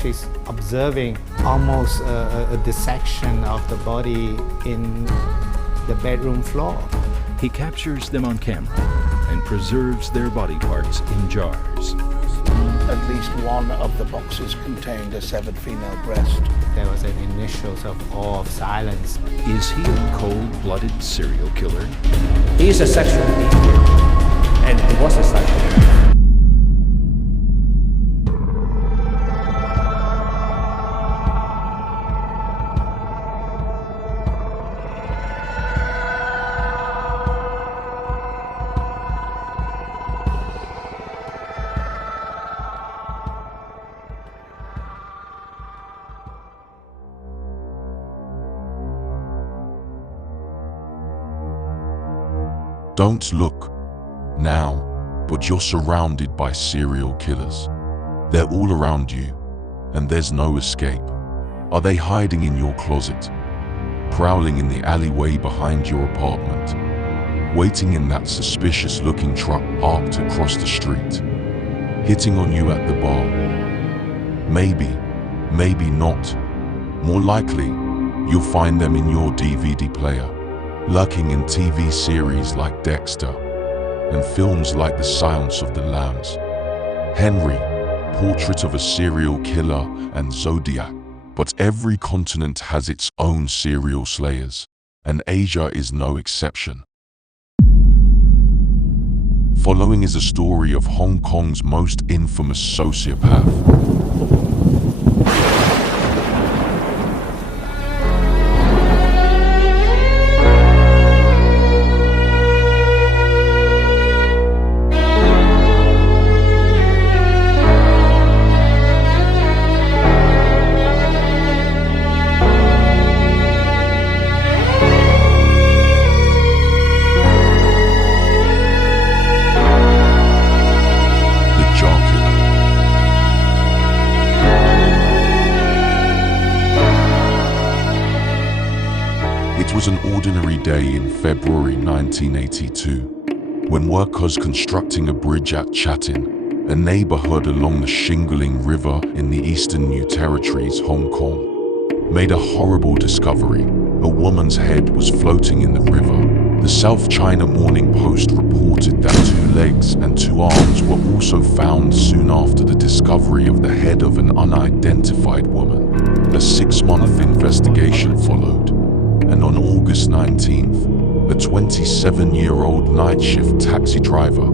she's observing almost a dissection of the body in the bedroom floor. He captures them on camera and preserves their body parts in jars. At least one of the boxes contained a severed female breast. There was an initial sort of awe of silence. Is he a cold-blooded serial killer? He is a sexual being, and he was a psycho. Don't look now, but you're surrounded by serial killers. They're all around you, and there's no escape. Are they hiding in your closet? Prowling in the alleyway behind your apartment? Waiting in that suspicious-looking truck parked across the street? Hitting on you at the bar? Maybe, maybe not. More likely, you'll find them in your DVD player, lurking in TV series like Dexter and films like The Silence of the Lambs, Henry, Portrait of a Serial Killer, and Zodiac. But every continent has its own serial slayers, and Asia is no exception. Following is a story of Hong Kong's most infamous sociopath. It was an ordinary day in February 1982, when workers constructing a bridge at Chatin, a neighborhood along the Shing Mun River in the Eastern New Territories, Hong Kong, made a horrible discovery. A woman's head was floating in the river. The South China Morning Post reported that 2 legs and 2 arms were also found soon after the discovery of the head of an unidentified woman. A 6-month investigation followed, and on August 19th, a 27-year-old night shift taxi driver,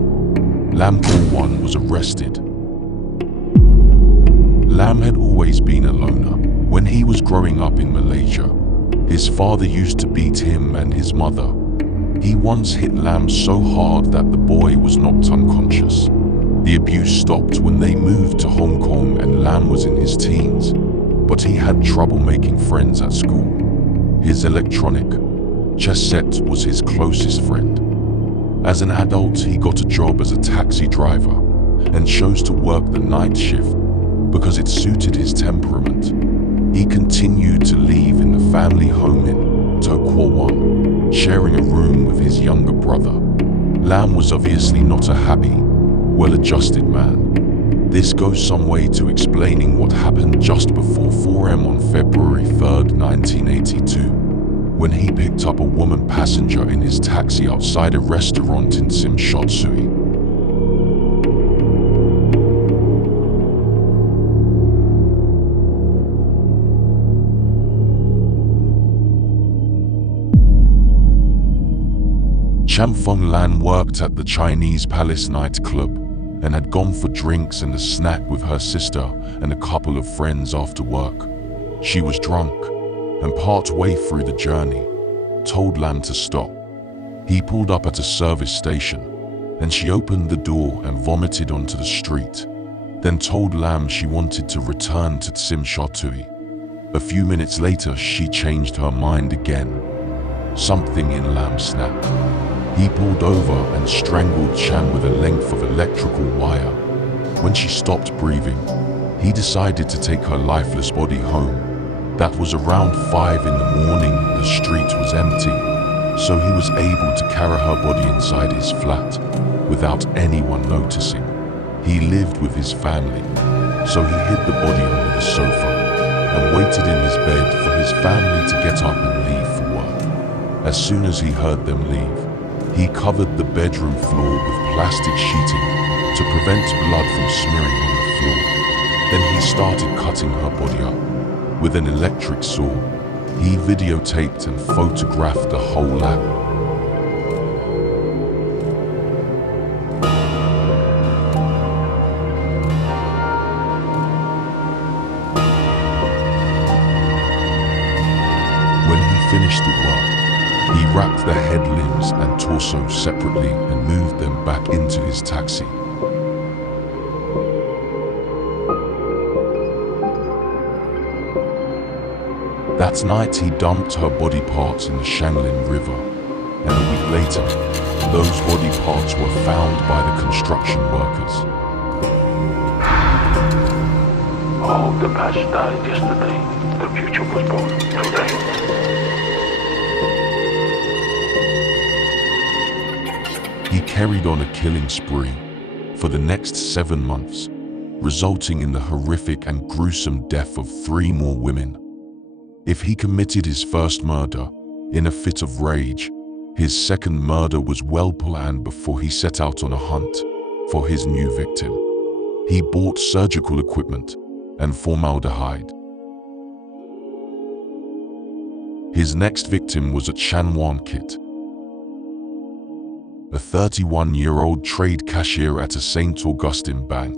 Lam Kor-wan, was arrested. Lam had always been a loner. When he was growing up in Malaysia, his father used to beat him and his mother. He once hit Lam so hard that the boy was knocked unconscious. The abuse stopped when they moved to Hong Kong and Lam was in his teens, but he had trouble making friends at school. His electronic chess set was his closest friend. As an adult, he got a job as a taxi driver and chose to work the night shift because it suited his temperament. He continued to live in the family home in Tai Hang Road, sharing a room with his younger brother. Lam was obviously not a happy, well-adjusted man. This goes some way to explaining what happened just before 4 a.m. on February 3rd, 1982, when he picked up a woman passenger in his taxi outside a restaurant in Tsim Sha Tsui. Fung-lan worked at the Chinese Palace nightclub and had gone for drinks and a snack with her sister and a couple of friends after work. She was drunk and part-way through the journey, told Lam to stop. He pulled up at a service station and she opened the door and vomited onto the street, then told Lam she wanted to return to Tsim Sha Tsui. A few minutes later, she changed her mind again. Something in Lam snapped. He pulled over and strangled Chan with a length of electrical wire. When she stopped breathing, he decided to take her lifeless body home. That was around 5 in the morning. The street was empty, so he was able to carry her body inside his flat without anyone noticing. He lived with his family, so he hid the body under the sofa and waited in his bed for his family to get up and leave for work. As soon as he heard them leave, he covered the bedroom floor with plastic sheeting to prevent blood from smearing on the floor. Then he started cutting her body up with an electric saw. He videotaped and photographed the whole act. When he finished the work, he wrapped the head, limbs and torso separately and moved them back into his taxi. That night he dumped her body parts in the Shing Mun River, and a week later, those body parts were found by the construction workers. All the past died yesterday, the future was born today. He carried on a killing spree for the next 7 months, resulting in the horrific and gruesome death of 3 more women. If he committed his first murder in a fit of rage, his second murder was well planned before he set out on a hunt for his new victim. He bought surgical equipment and formaldehyde. His next victim was a Wan-kit, a 31-year-old trade cashier at a St. Augustine bank.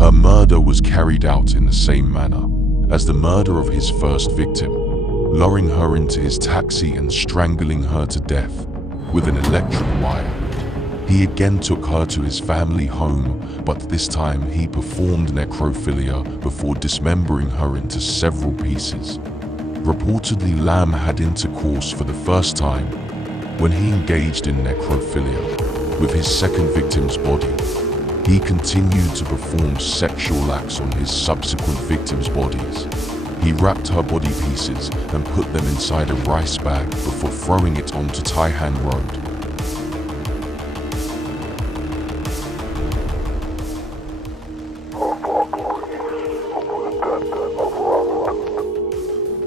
Her murder was carried out in the same manner as the murder of his first victim, luring her into his taxi and strangling her to death with an electric wire. He again took her to his family home, but this time he performed necrophilia before dismembering her into several pieces. Reportedly, Lam had intercourse for the first time when he engaged in necrophilia with his second victim's body. He continued to perform sexual acts on his subsequent victims' bodies. He wrapped her body pieces and put them inside a rice bag before throwing it onto Tai Hang Road.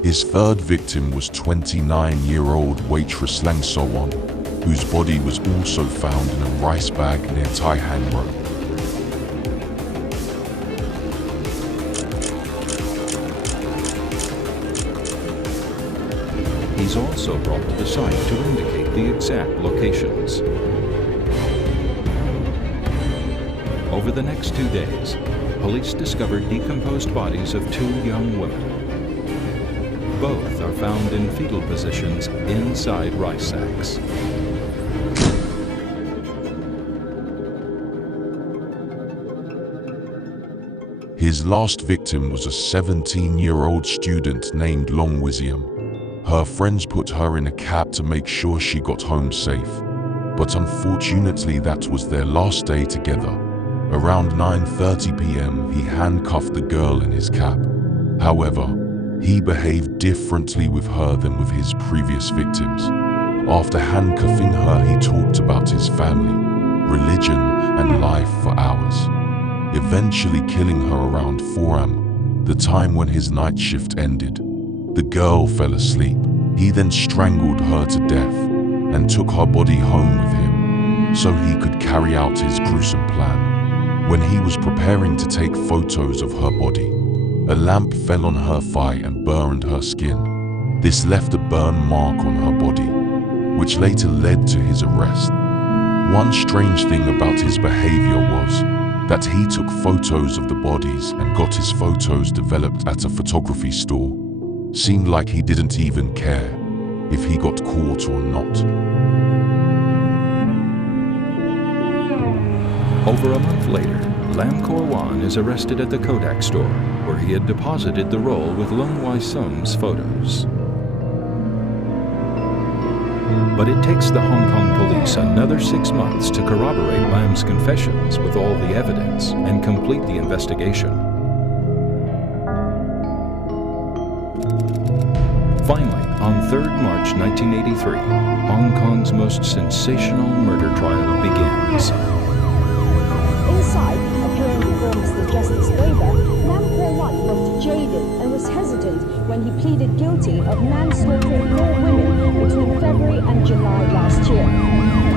His third victim was 29-year-old waitress Lam Kor-wan, whose body was also found in a rice bag near Tai Hang Road. He's also brought to the site to indicate the exact locations. Over the next 2 days, police discovered decomposed bodies of 2 young women. Both are found in fetal positions inside rice sacks. His last victim was a 17-year-old student named Long Wizium. Her friends put her in a cab to make sure she got home safe, but unfortunately that was their last day together. Around 9:30 p.m. he handcuffed the girl in his cab. However, he behaved differently with her than with his previous victims. After handcuffing her, he talked about his family, religion, and life for hours, eventually killing her around 4 a.m., the time when his night shift ended. The girl fell asleep. He then strangled her to death and took her body home with him so he could carry out his gruesome plan. When he was preparing to take photos of her body, a lamp fell on her thigh and burned her skin. This left a burn mark on her body, which later led to his arrest. One strange thing about his behavior was that he took photos of the bodies and got his photos developed at a photography store. Seemed like he didn't even care if he got caught or not. Over a month later, Lam Kor-wan is arrested at the Kodak store, where he had deposited the roll with Lung Wai-sum's photos. But it takes the Hong Kong police another 6 months to corroborate Lam's confessions with all the evidence and complete the investigation. Finally, on 3rd March 1983, Hong Kong's most sensational murder trial begins. Inside, appearing before Mr. Justice Weber, when he pleaded guilty of manslaughtering 4 women between February and July last year.